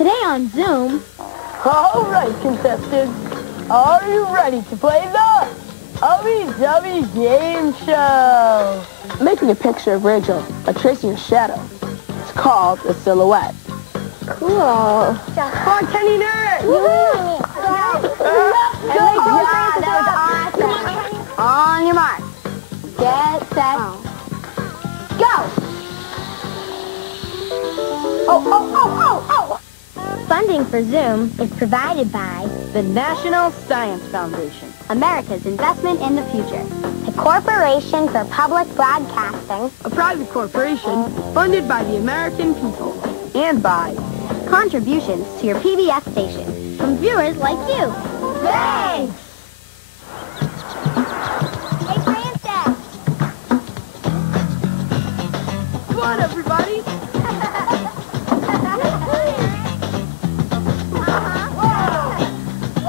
Today on Zoom... All right, contestants. Are you ready to play the Ubby Game Show? Making a picture of Rachel by tracing her shadow. It's called a silhouette. Cool. Come on, Kenny Nerd! Woohoo! That was awesome. On your mark. Get set. Go! Oh! Funding for Zoom is provided by The National Science Foundation. America's Investment in the Future. The Corporation for Public Broadcasting. A private corporation funded by the American people. And by Contributions to your PBS station from viewers like you. Thanks! Hey, Francis! Come on, everybody!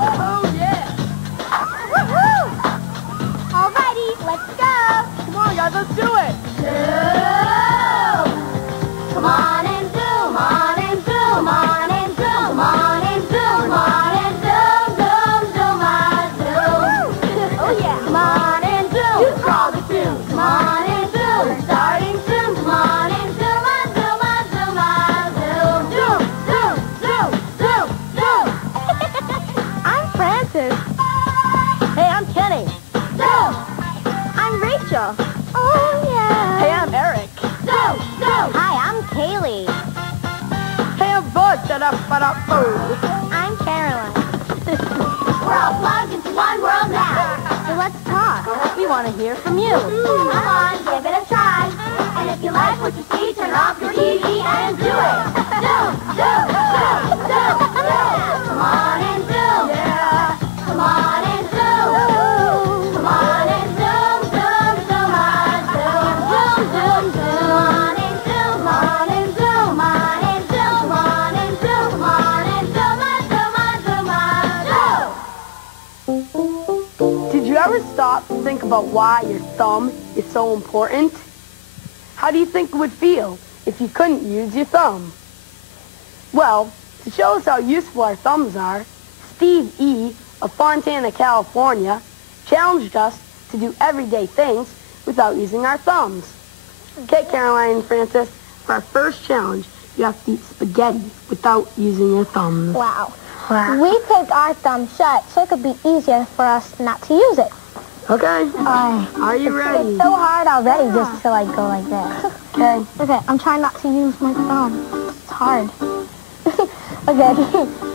Oh, yeah! Alrighty, let's go! Come on, guys, let's do it! Come on and zoom, on and zoom, on and zoom, on and zoom, on and zoom, zoom, zoom, oh yeah! Come on and zoom, you call the tune. Come on and zoom, we're starting soon. Come on and zoom, zoom, zoom, zoom, zoom, zoom. I'm Francis. Hey, I'm Kenny. Zoom. I'm Rachel. Oh yeah. Hey, I'm Eric. Zoom, zoom. Hi, I'm Kaylee. Hey, I'm Bud. Da-da-ba-da-boo. I'm Caroline. We're all plugged into one world now. So let's talk. We want to hear from you. Come on, give it a try. And if you like what you see, turn off your TV and do it. Zoom, zoom, zoom, zoom, zoom. Come on and zoom. Yeah. Come on and zoom. Come on and zoom, zoom, zoom, zoom, zoom, zoom, zoom. On and zoom, on and zoom, on and zoom, on and zoom, on and zoom, zoom, zoom. Did you ever stop to think about why your thumb is so important? How do you think it would feel if you couldn't use your thumb? Well, to show us how useful our thumbs are, Steve E. of Fontana, California, challenged us to do everyday things without using our thumbs. Okay, Caroline and Francis, for our first challenge, you have to eat spaghetti without using your thumbs. Wow. We taped our thumb shut so it could be easier for us not to use it. Okay. Are you ready? It's so hard already just to go like this. Okay. Okay, I'm trying not to use my thumb. It's hard. Okay.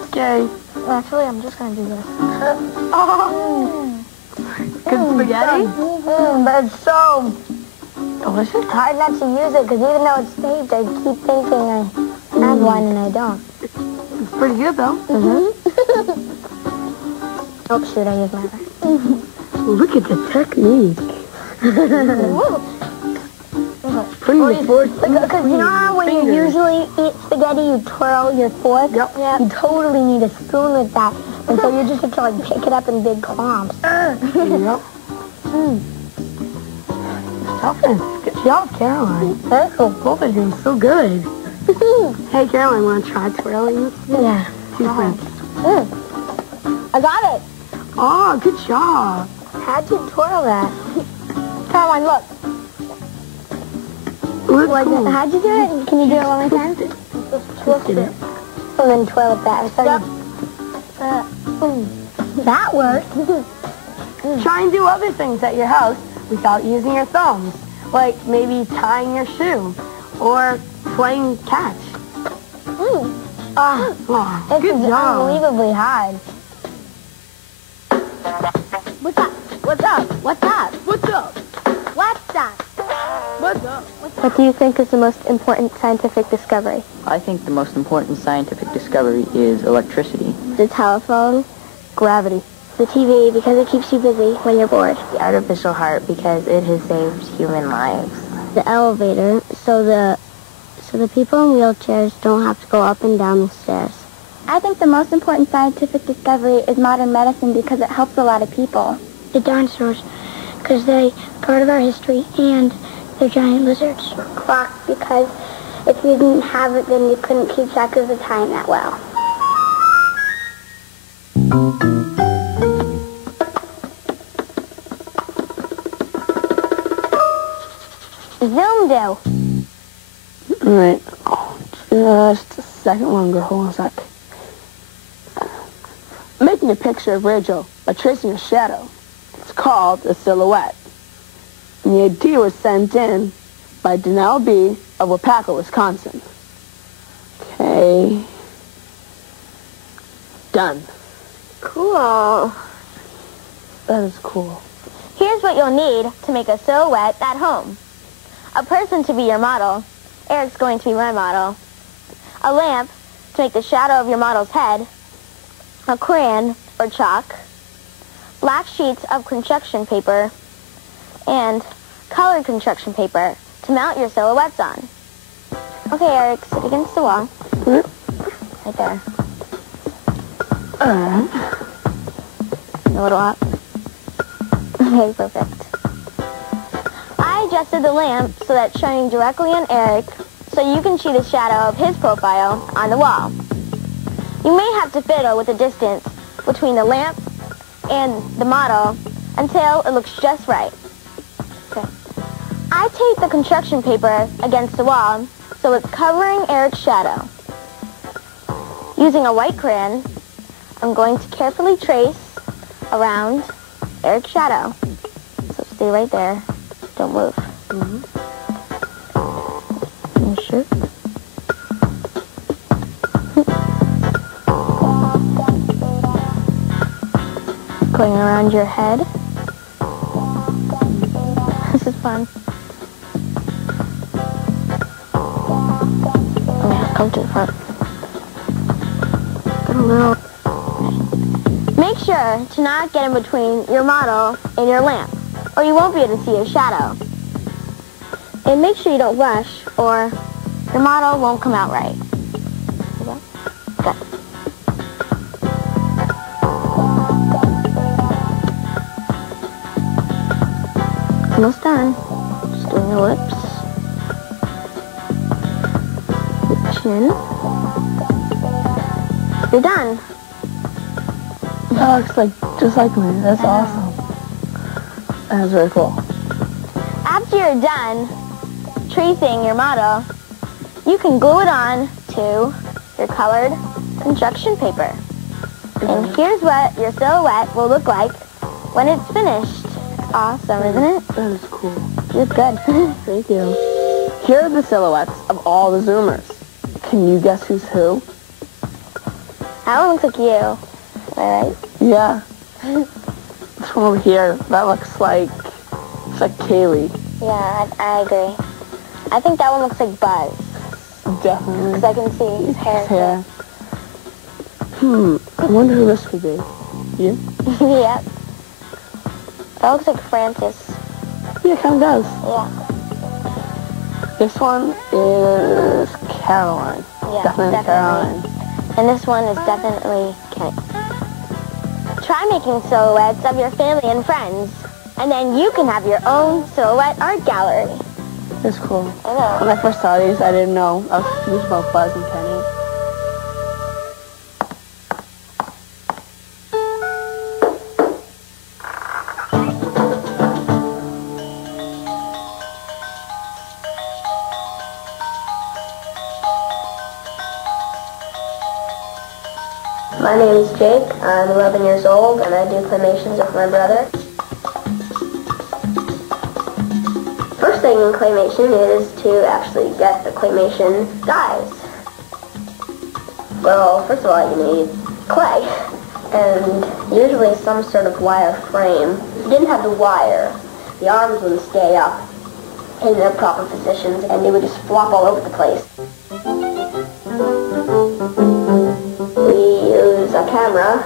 Okay. Actually, I'm just going to do this. Good spaghetti? But it's so Delicious? hard not to use it because even though it's taped, I keep thinking I have one and I don't. It's pretty good, though. Oh, shoot, I used my other. Look at the technique. Putting the fork Because you know how when you usually eat spaghetti, you twirl your fork? Yep. You totally need a spoon with that. And so you just have to pick it up in big clumps. Yep. Good job, Caroline. Very cool. Both are doing so good. Hey, Caroline, want to try twirling this? Yeah. Two points. I got it. Oh, good job. How'd you twirl that? Caroline, look. Look cool. How'd you do it? Can you do it one more time? Just twist it. And then twirl it back. So that worked. Try and do other things at your house without using your thumbs. Like maybe tying your shoe or playing catch. Oh, Good this is job. unbelievably hard. What's up? What's up? What's up? What's up? What's up? What's up? What do you think is the most important scientific discovery? I think the most important scientific discovery is electricity. The telephone. Gravity. The TV, because it keeps you busy when you're bored. The artificial heart, because it has saved human lives. The elevator, so the people in wheelchairs don't have to go up and down the stairs. I think the most important scientific discovery is modern medicine because it helps a lot of people. The dinosaurs, because they're part of our history, and they're giant lizards. Clock, because If you didn't have it, then you couldn't keep track of the time that well. Zoom do. Alright. Just a second longer. Hold on a sec. Making a picture of Rachel by tracing a shadow. It's called a silhouette. And the idea was sent in by Danelle B. of Wapaka, Wisconsin. Okay. Done. Cool. That is cool. Here's what you'll need to make a silhouette at home. A person to be your model. Eric's going to be my model. A lamp to make the shadow of your model's head. A crayon or chalk. Black sheets of construction paper. And colored construction paper to mount your silhouettes on. Okay, Eric, sit against the wall. Right there. Alright. A little up. Okay, perfect. I adjusted the lamp so that it's shining directly on Eric so you can see the shadow of his profile on the wall. You may have to fiddle with the distance between the lamp and the model until it looks just right. Okay. I taped the construction paper against the wall so it's covering Eric's shadow. Using a white crayon, I'm going to carefully trace around Eric's shadow. So stay right there. Don't move. You sure? Going around your head. This is fun. Yeah, come to the front. Get a little. Make sure to not get in between your model and your lamp, or you won't be able to see your shadow. And make sure you don't rush, or your model won't come out right. Okay? Good. Almost done. Just doing the lips, the chin. You're done. That looks like just like me. That's awesome. That's very cool. After you're done tracing your model, you can glue it on to your colored construction paper. And here's what your silhouette will look like when it's finished. It's awesome, isn't it? That is cool. You're good. Thank you. Here are the silhouettes of all the Zoomers. Can you guess who's who? That one looks like you. Am I right? Yeah. This one over here, that looks like, it's like Kaylee. Yeah, I agree. I think that one looks like Buzz. Definitely. Because I can see his hair. His hair. I wonder who this could be. You? Yep. That looks like Francis. Yeah, it kind of does. Yeah. This one is Caroline. Yeah, Definitely Caroline. And this one is definitely Kenny. Try making silhouettes of your family and friends, and then you can have your own silhouette art gallery. It's cool. I know. When I first saw these, I didn't know. I was confused about Buzz and Kenny. My name is Jake. I'm 11 years old, and I do claymations with my brother. First thing in claymation is to actually get the claymation dies. Well, first of all, you need clay, and usually some sort of wire frame. If you didn't have the wire, the arms wouldn't stay up in their proper positions, and they would just flop all over the place. A camera,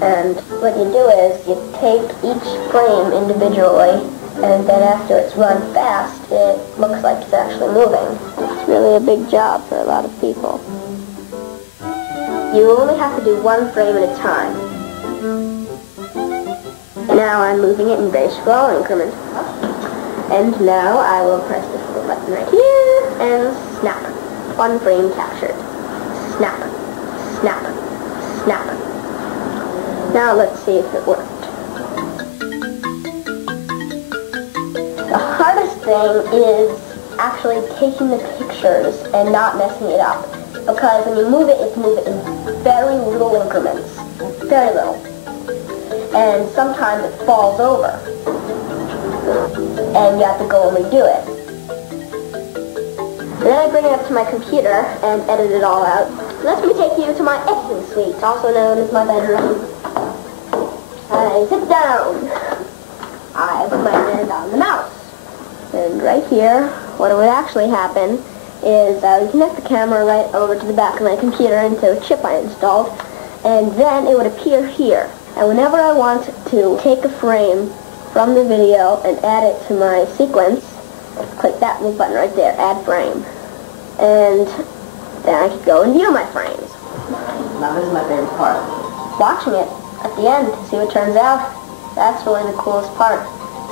and what you do is you take each frame individually, and then after it's run fast, it looks like it's actually moving. It's really a big job for a lot of people. You only have to do one frame at a time. Now I'm moving it in very small increments. And now I will press this little button right here, and snap. One frame captured. Snap, snap, snap. Now let's see if it worked. The hardest thing is actually taking the pictures and not messing it up. Because when you move it in very little increments. Very little. And sometimes it falls over. And you have to go and redo it. And then I bring it up to my computer and edit it all out. Let me take you to my editing suite, also known as my bedroom. I sit down. I put my hand on the mouse. And right here, what would actually happen is I would connect the camera right over to the back of my computer into a chip I installed, and then it would appear here. And whenever I want to take a frame from the video and add it to my sequence, click that little button right there, add frame. And then I could go and view my frames. Now this is my favorite part. Watching it at the end to see what turns out. That's really the coolest part.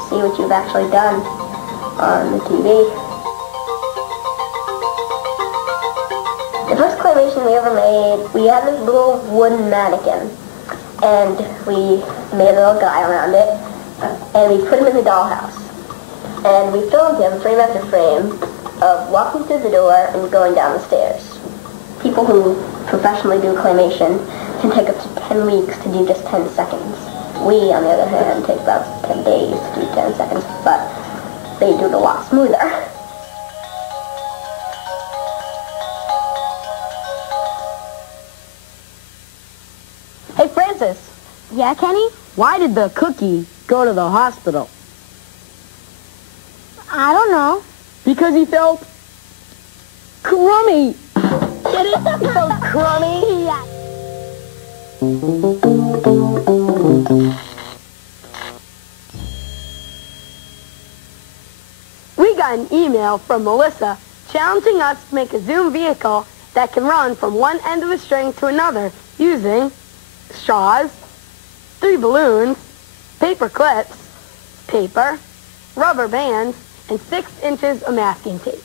See what you've actually done on the TV. The first claymation we ever made, we had this little wooden mannequin, and we made a little guy around it, and we put him in the dollhouse. And we filmed him frame after frame of walking through the door and going down the stairs. People who professionally do claymation can take up to 10 weeks to do just 10 seconds. We, on the other hand, take about 10 days to do 10 seconds, but they do it a lot smoother. Hey, Francis, Yeah, Kenny? why did the cookie go to the hospital? I don't know. Because he felt crummy. Get it? He felt crummy. Yeah. We got an email from Melissa challenging us to make a Zoom vehicle that can run from one end of the string to another using straws, 3 balloons, paper clips, paper, rubber bands, and 6 inches of masking tape.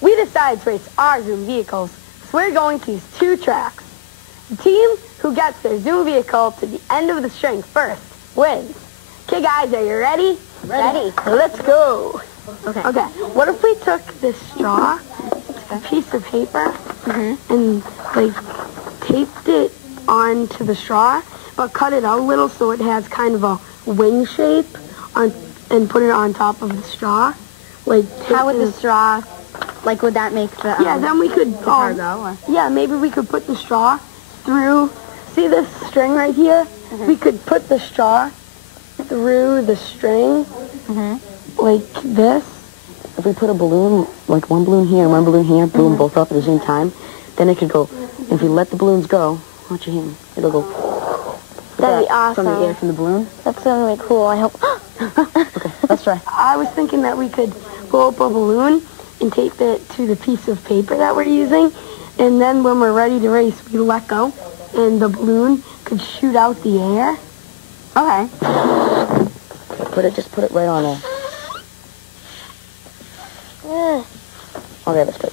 We decided to race our Zoom vehicles, so we're going to use 2 tracks. The team who gets their Zoom vehicle to the end of the string first wins. Okay, guys, are you ready? Ready. Let's go. Okay. Okay, what if we took this straw, a piece of paper, and, like, taped it onto the straw, but cut it out a little so it has kind of a wing shape and put it on top of the straw? Like, How would the straw, like, would that make the, yeah, then we could, car go? Or? yeah, maybe we could put the straw through, see this string right here? We could put the straw through the string, like this. If we put a balloon, like one balloon here and one balloon here, blew them both up at the same time, then it could go, if you let the balloons go, watch your hand, it'll go. That'd be awesome. From the air, from the balloon. That's gonna be cool. I hope. Okay, let's try. I was thinking that we could blow up a balloon and tape it to the piece of paper that we're using, and then when we're ready to race, we let go, and the balloon could shoot out the air. Okay. Just put it right on there. Okay, that's good.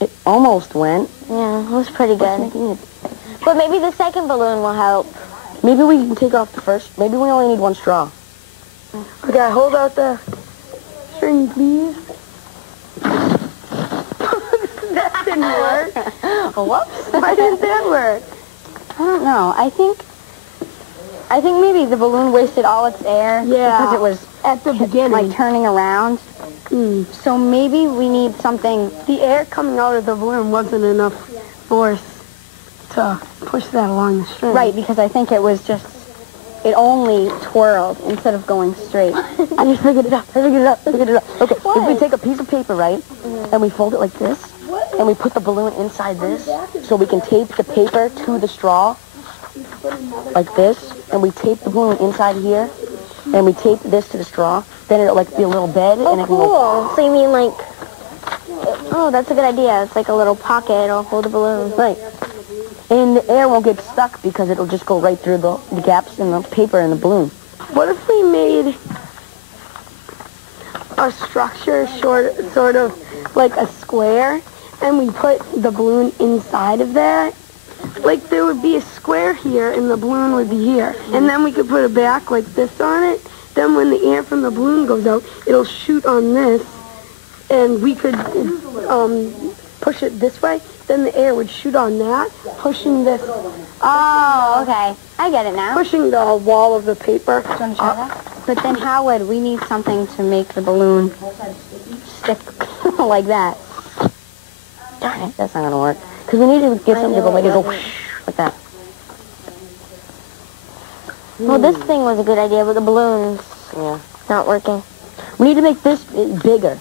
It almost went. Yeah, it was pretty good. But maybe the second balloon will help. Maybe we can take off the first. Maybe we only need 1 straw. Okay, hold out the string, please. That didn't work. Whoops. Why didn't that work? I don't know. I think maybe the balloon wasted all its air because it was at the beginning, like turning around. So maybe we need something. The air coming out of the balloon wasn't enough force to push that along the string. Right, because I think it was just, it only twirled instead of going straight. I just figured it out. Okay, if we take a piece of paper, right, and we fold it like this, and we put the balloon inside this, so we can tape the paper to the straw, like this, and we tape the balloon inside here, and we tape this to the straw, then it'll like be a little bed, and it can go. Cool. So you mean like? Oh, that's a good idea. It's like a little pocket. It'll hold the balloon. Right. And the air won't get stuck because it'll just go right through the gaps in the paper and the balloon. What if we made a structure sort of like a square, and we put the balloon inside of that, like there would be a square here and the balloon would be here. And then we could put a back like this on it. Then when the air from the balloon goes out, it'll shoot on this, and we could push it this way. Then the air would shoot on that, pushing this, Oh, okay. I get it now. pushing the wall of the paper. Do you want to try that? But then how would we need something to make the balloon stick like that? Darn it, that's not going to work. Because we need to get something to go make it go whoosh, like that. Well, this thing was a good idea, but the balloon's Yeah. not working. We need to make this bigger.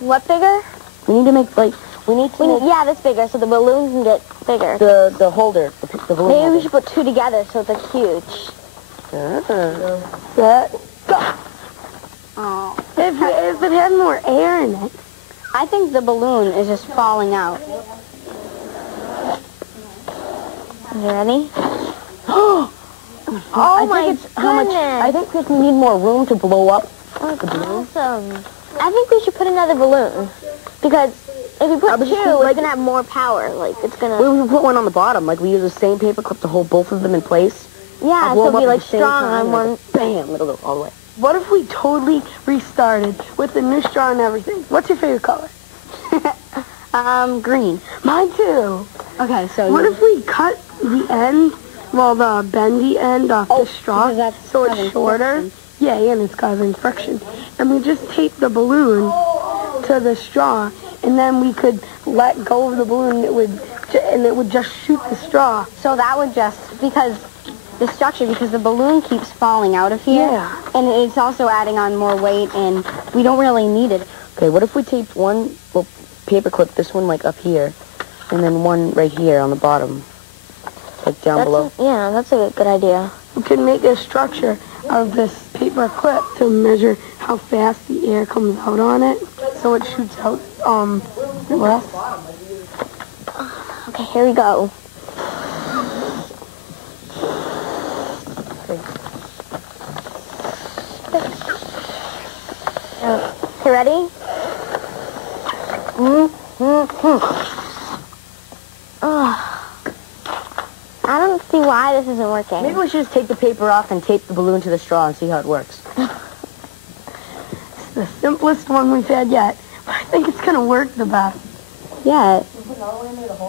What bigger? We need to make, like, we need to make Yeah, this bigger, so the balloon can get bigger. the holder, the balloon Maybe we holder. should put two together so they're huge. Set, go. Oh. If it had more air in it. I think the balloon is just falling out. You ready? Oh Oh my my goodness. I think we need more room to blow up the balloon. Awesome. I think we should put another balloon. Because if we put but two, just it's like- going to have more power. Like, it's going to... We put one on the bottom, like we use the same paper clip to hold both of them in place. Yeah, Blow so them it'll be up at like the same strong time, on like, one... Bam, it'll go all the way. What if we totally restarted with the new straw and everything? What's your favorite color? Green. Mine too. Okay, so... What if we cut the end, well, the bendy end off the straw, because that's so causing it's shorter? friction. Yeah, and it's causing friction. And we just tape the balloon to the straw, and then we could let go of the balloon, and it would just shoot the straw. So that would just... Because... The structure, because the balloon keeps falling out of here. Yeah. And it's also adding on more weight, and we don't really need it. Okay, what if we taped one paper clip, this one like up here, and then one right here on the bottom, like down below? Yeah, that's a good idea. We can make a structure of this paper clip to measure how fast the air comes out on it, so it shoots out less. Okay, here we go. You ready? I don't see why this isn't working. Maybe we should just take the paper off and tape the balloon to the straw and see how it works. It's the simplest one we've had yet, but I think it's going to work the best. Yeah,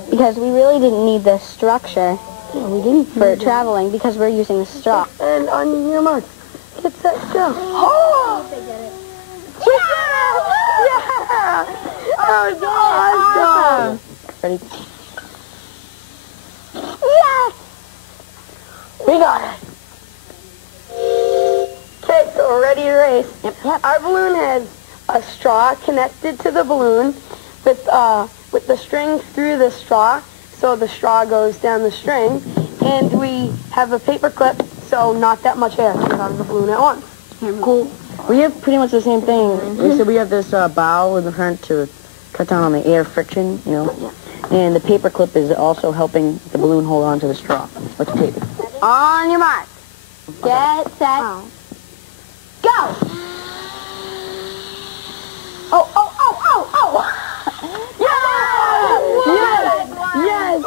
because we really didn't need this structure Yeah, we didn't. for traveling because we're using the straw. And on your marks, get set, go. Oh! Yeah! That was awesome! Ready? Yes! We got it. Okay, so we're ready to race. Yep. Our balloon has a straw connected to the balloon with the string through the straw, so the straw goes down the string, and we have a paper clip, so not that much air comes out of the balloon at once. Cool. We have pretty much the same thing. So we have this bow in the front to cut down on the air friction, you know. Yeah. And the paper clip is also helping the balloon hold on to the straw. Let's tape it. On your mark. Get set. Go! Oh, oh, oh, oh, oh! Yes! Yes! Yes!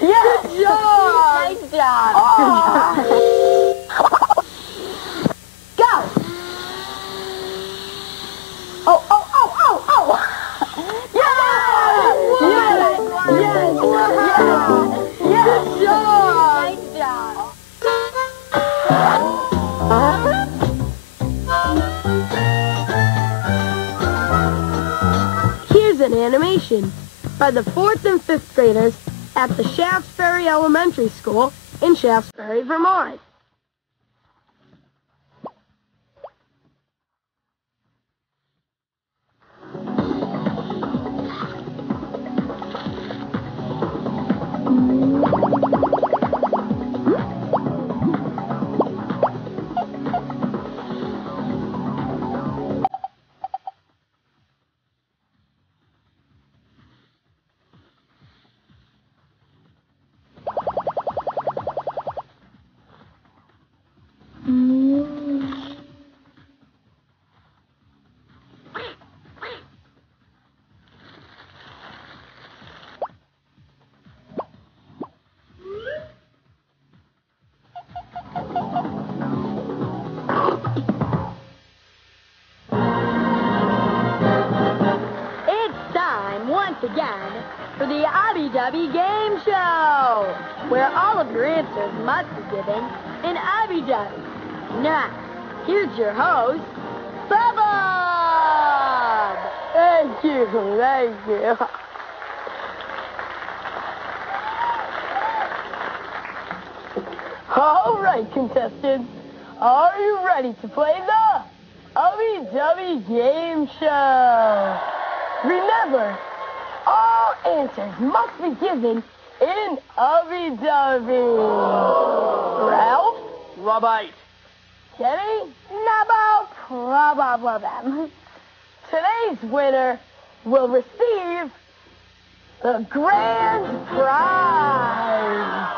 Yes! Good job! Nice job. Go! Oh, oh, oh, oh, oh! Yes! Yes! Yes! Yes! Good job! Nice job. Here's an animation by the 4th and 5th graders at the Shaftesbury Elementary School in Shaftesbury, Vermont. once again for the Obby Dubby Game Show, where all of your answers must be given in Obby Dubby. Now, here's your host, Bob. Thank you. All right, contestants. Are you ready to play the Obby Dubby Game Show? Remember, all answers must be given in Obby Dubby. Ralph? Right. Kenny? No problem. Today's winner will receive the grand prize.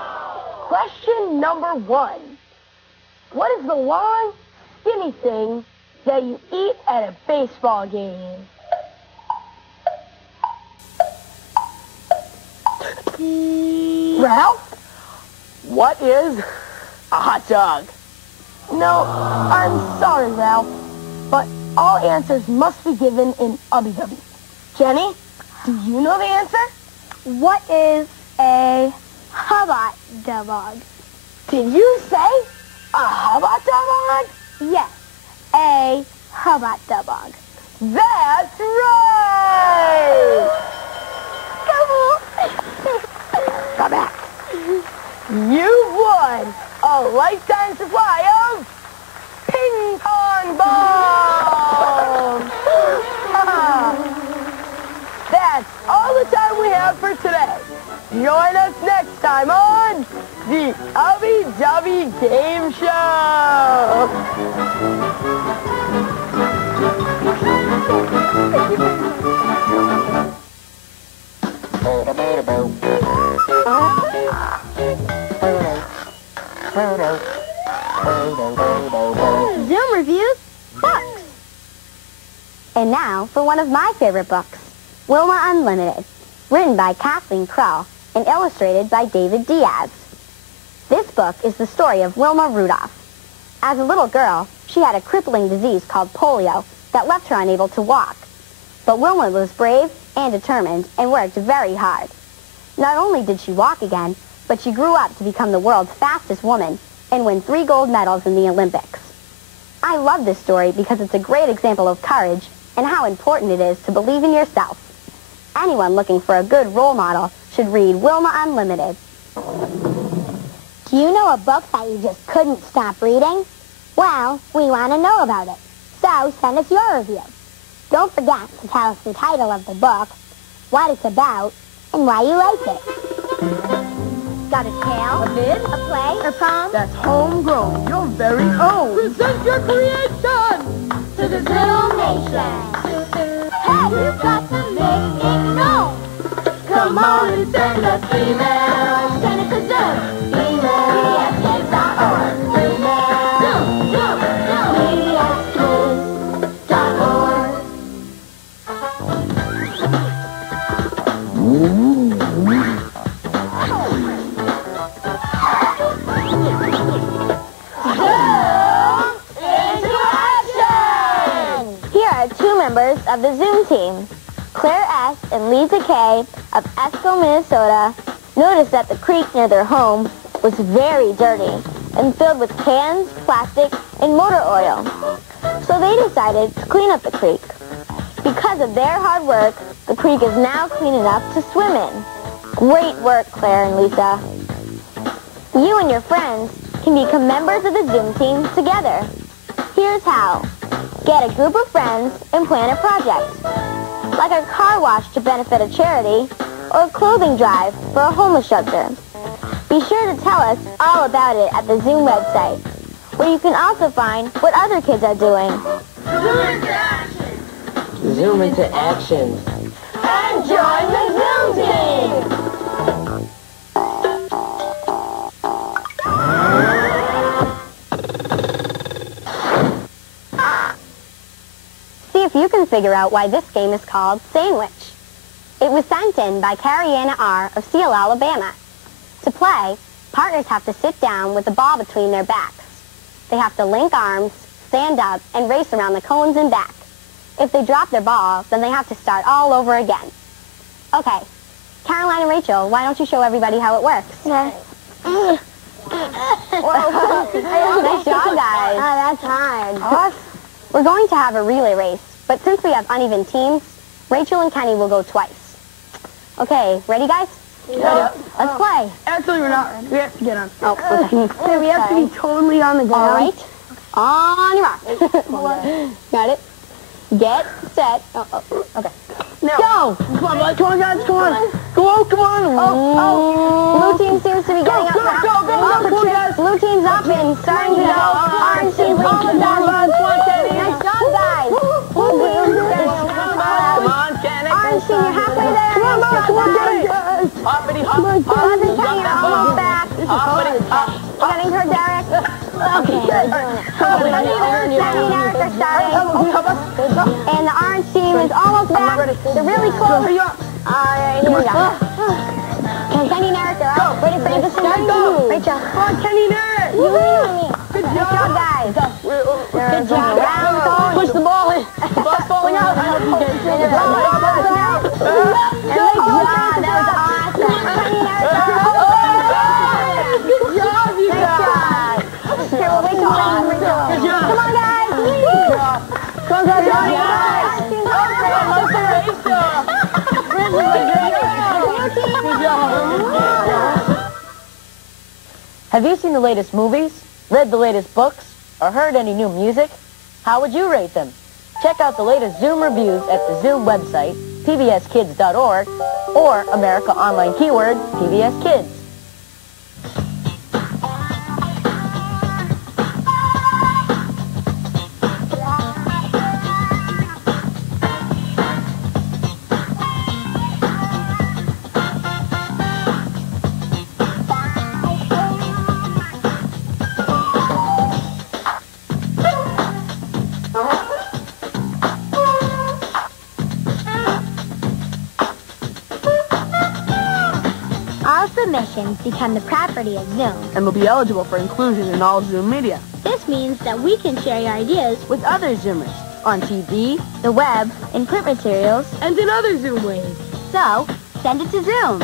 Question number 1. What is the long, skinny thing that you eat at a baseball game? Ralph? What is a hot dog? No, I'm sorry, Ralph, but all answers must be given in Obby Dubby. Jenny, do you know the answer? What is a hot dog? Did you say a hot dog? Yes, a hot dog. That's right! Come back. You won a lifetime supply of ping pong balls! That's all the time we have for today. Join us next time on the Obby Dubby Game Show! Zoom reviews books. And now for one of my favorite books, Wilma Unlimited, written by Kathleen Crow and illustrated by David Diaz. This book is the story of Wilma Rudolph. As a little girl, she had a crippling disease called polio that left her unable to walk. But Wilma was brave and determined and worked very hard. Not only did she walk again, but she grew up to become the world's fastest woman and win 3 gold medals in the Olympics. I love this story because it's a great example of courage and how important it is to believe in yourself. Anyone looking for a good role model should read Wilma Unlimited. Do you know a book that you just couldn't stop reading? Well, we want to know about it. So send us your review. Don't forget to tell us the title of the book, what it's about, and why you like it. Got a tale, a bid, a play, or poem? That's homegrown, your very own. Present your creation To the Zoom Nation. Hey, you've got to make it known. Come on and send us email. Send it to Zoom. Email. PBSKids.org. Zoom, Zoom, Zoom. PBSKids.org. Here are 2 members of the Zoom team. Claire S. and Lisa K. of Esco, Minnesota noticed that the creek near their home was very dirty and filled with cans, plastic, and motor oil. So they decided to clean up the creek. Because of their hard work, the creek is now clean enough to swim in. Great work, Claire and Lisa. You and your friends can become members of the Zoom team together. Here's how. Get a group of friends and plan a project, like a car wash to benefit a charity or a clothing drive for a homeless shelter. Be sure to tell us all about it at the Zoom website, where you can also find what other kids are doing. Zoom into action. And join the Zoom team! See if you can figure out why this game is called Sandwich. It was sent in by Cariana R. of Seal, Alabama. To play, partners have to sit down with the ball between their backs. They have to link arms, stand up, and race around the cones and back. If they drop their ball, then they have to start all over again. Okay. Caroline and Rachel, why don't you show everybody how it works? Okay. Nice job, guys. Oh, that's hard. We're going to have a relay race, but since we have uneven teams, Rachel and Kenny will go twice. Okay, ready, guys? Yeah. Let's play. Actually, we're not ready. We have to get on. Oh, okay. So we have to be totally on the ground. All right. On your mark. Got it? Get set. Okay. Now, Go! Come on, guys, come on. Come on. Blue team seems to be getting up now. Go, guys. Blue team's up and starting to go. Orange team's leading the back. Nice job, guys. Blue team's getting up. Come on, Kenny. Orange team, you're halfway there. Come on, Kenny. Hoppity, hop. Buzz and Kenny are almost back. Hoppity, hop. Getting her, Derek. Okay, they're doing it. Kenny and Eric are starting. And the orange team is almost back. They're really close. All right, here we go. Okay, Kenny and Eric are out. Ready for you to start? Rachel. Come on, Kenny and Eric. Good job, guys. Good job. Push the ball in. The ball's falling out. And good job. That was awesome. Kenny and Eric are out. Good job, you guys. Here, we'll wait till Rachel. Good job. Come on, guys. Come on, guys. Have you seen the latest movies, read the latest books, or heard any new music? How would you rate them? Check out the latest Zoom reviews at the Zoom website, pbskids.org, or America Online keyword, PBS Kids. All submissions become the property of Zoom. And will be eligible for inclusion in all Zoom media. This means that we can share your ideas With other Zoomers on TV the web, in print materials, and in other Zoom ways. so send it to Zoom.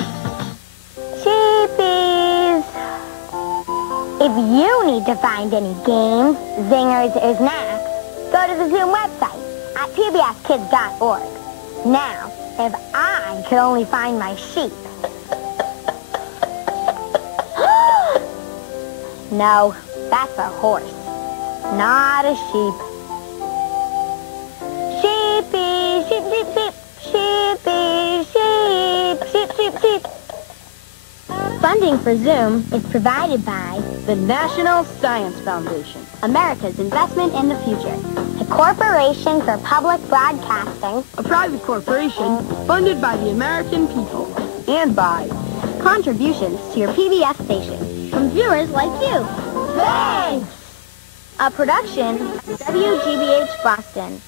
Sheepies! If you need to find any games, zingers, or snacks, go to the Zoom website at pbskids.org. Now, if I could only find my sheep. No, that's a horse, not a sheep. Sheepy, sheep, sheep, sheep, sheepy, sheep, sheep, sheep, sheep. Funding for Zoom is provided by The National Science Foundation. America's Investment in the Future, the Corporation for Public Broadcasting, A private corporation funded by the American people. And by contributions to your PBS station from viewers like you. Thanks! A production of WGBH Boston.